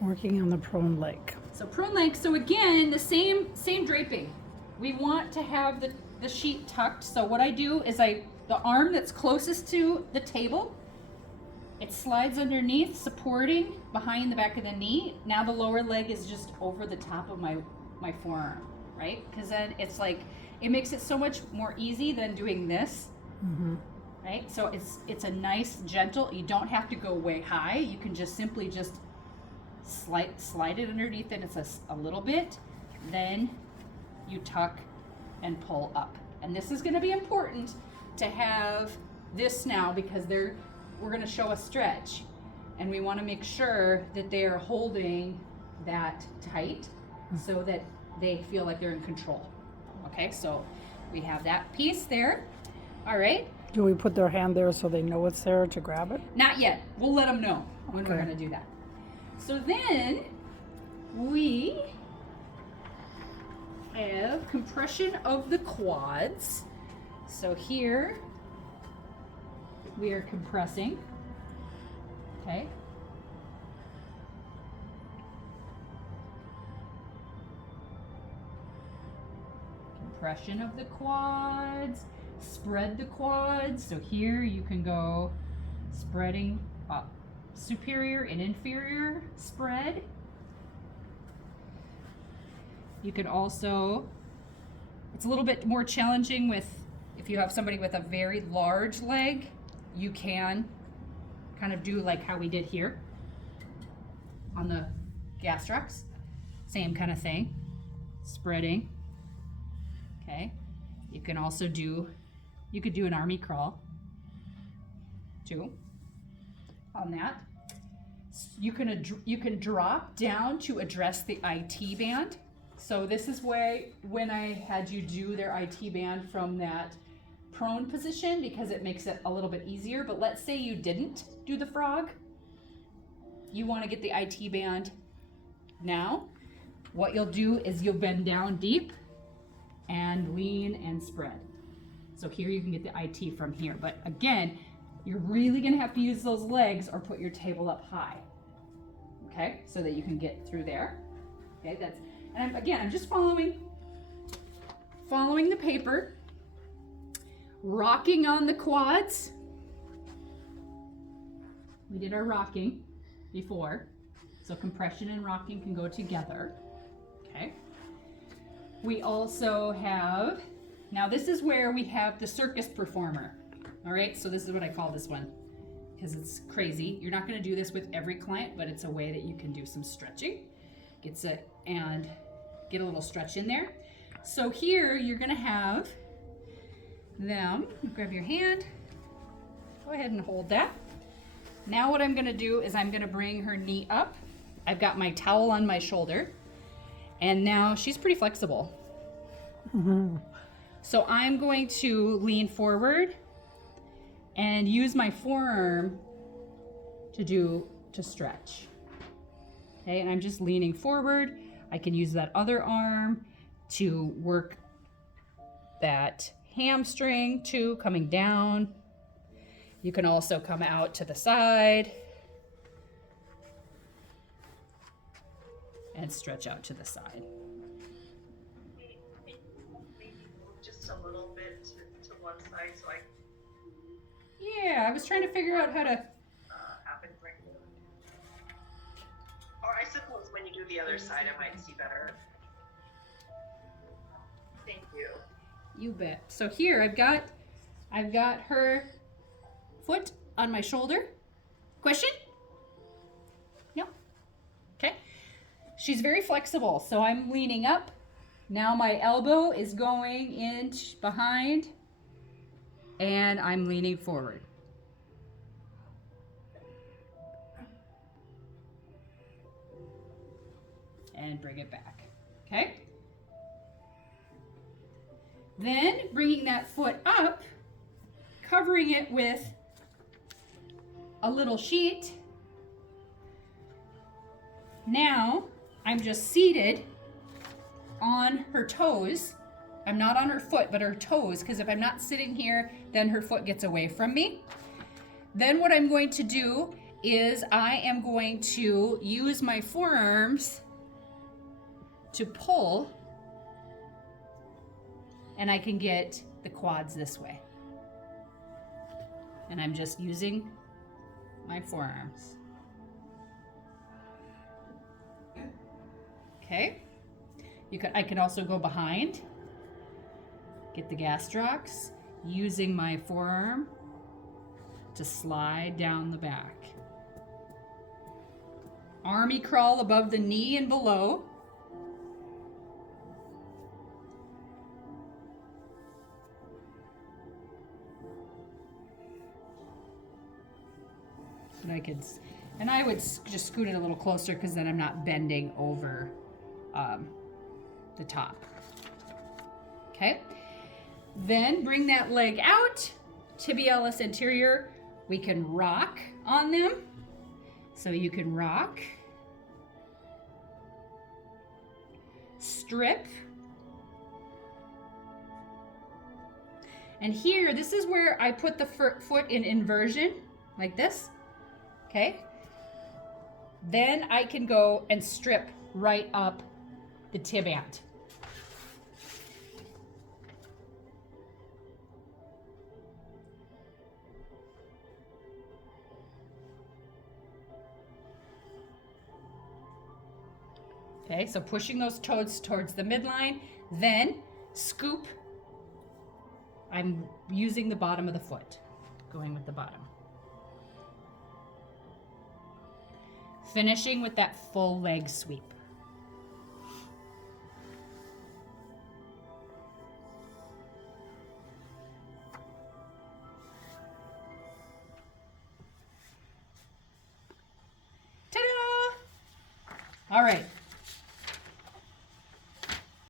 Working on the prone leg. So prone leg, so again, the same draping. We want to have the sheet tucked. So what I do is the arm that's closest to the table, it slides underneath, supporting behind the back of the knee. Now the lower leg is just over the top of my forearm, right? Because then it's like, it makes it so much more easy than doing this, right? So it's a nice, gentle, you don't have to go way high. You can just simply just slide it underneath, and it's a little bit. Then you tuck and pull up. And this is gonna be important to have this now, because we're gonna show a stretch, and we wanna make sure that they are holding that tight so that they feel like they're in control. Okay, so we have that piece there. All right. Do we put their hand there so they know it's there to grab it? Not yet. We'll let them know when we're Okay. gonna do that. So then we have compression of the quads. So here we are compressing. Okay. Compression of the quads, spread the quads. So here you can go spreading up, superior and inferior spread. You can also, it's a little bit more challenging if you have somebody with a very large leg, you can kind of do like how we did here on the gastrocs. Same kind of thing, spreading. Okay, you can also you could do an army crawl too on that. You can drop down to address the IT band. So this is when I had you do their IT band from that prone position, because it makes it a little bit easier. But let's say you didn't do the frog. You want to get the IT band now. What you'll do is you'll bend down deep and lean and spread. So here you can get the IT from here. But again, you're really gonna have to use those legs or put your table up high. Okay, so that you can get through there. Okay, and I'm just following the paper, rocking on the quads. We did our rocking before, so compression and rocking can go together. Okay. We also have, now this is where we have the circus performer. All right, so this is what I call this one, because it's crazy. You're not gonna do this with every client, but it's a way that you can do some stretching. And get a little stretch in there. So here you're gonna have them, grab your hand, go ahead and hold that. Now what I'm gonna do is I'm gonna bring her knee up. I've got my towel on my shoulder, and now she's pretty flexible. So I'm going to lean forward and use my forearm to stretch. Okay, and I'm just leaning forward. I can use that other arm to work that hamstring too, coming down. You can also come out to the side and stretch out to the side. Maybe move just a little bit to one side so I Yeah, I was trying to figure out how to. happen right now. Or I suppose when you do the other side, I might see better. Thank you. You bet. So here I've got her foot on my shoulder. Question? No? Okay. She's very flexible, so I'm leaning up. Now my elbow is going in behind, and I'm leaning forward. And bring it back. Okay? Then bringing that foot up, covering it with a little sheet. Now I'm just seated on her toes. I'm not on her foot, but her toes, because if I'm not sitting here, then her foot gets away from me. Then what I'm going to do is I am going to use my forearms to pull, and I can get the quads this way. And I'm just using my forearms. Okay. I can also go behind, get the gastrocs, using my forearm to slide down the back. Army crawl above the knee and below. And I would just scoot it a little closer because then I'm not bending over the top. Okay. Then bring that leg out, tibialis anterior. We can rock on them. So you can rock, strip. And here, this is where I put the foot in inversion, like this. Okay. Then I can go and strip right up the tib ant. Okay, so pushing those toes towards the midline, then scoop. I'm using the bottom of the foot, going with the bottom. Finishing with that full leg sweep. Ta-da! All right.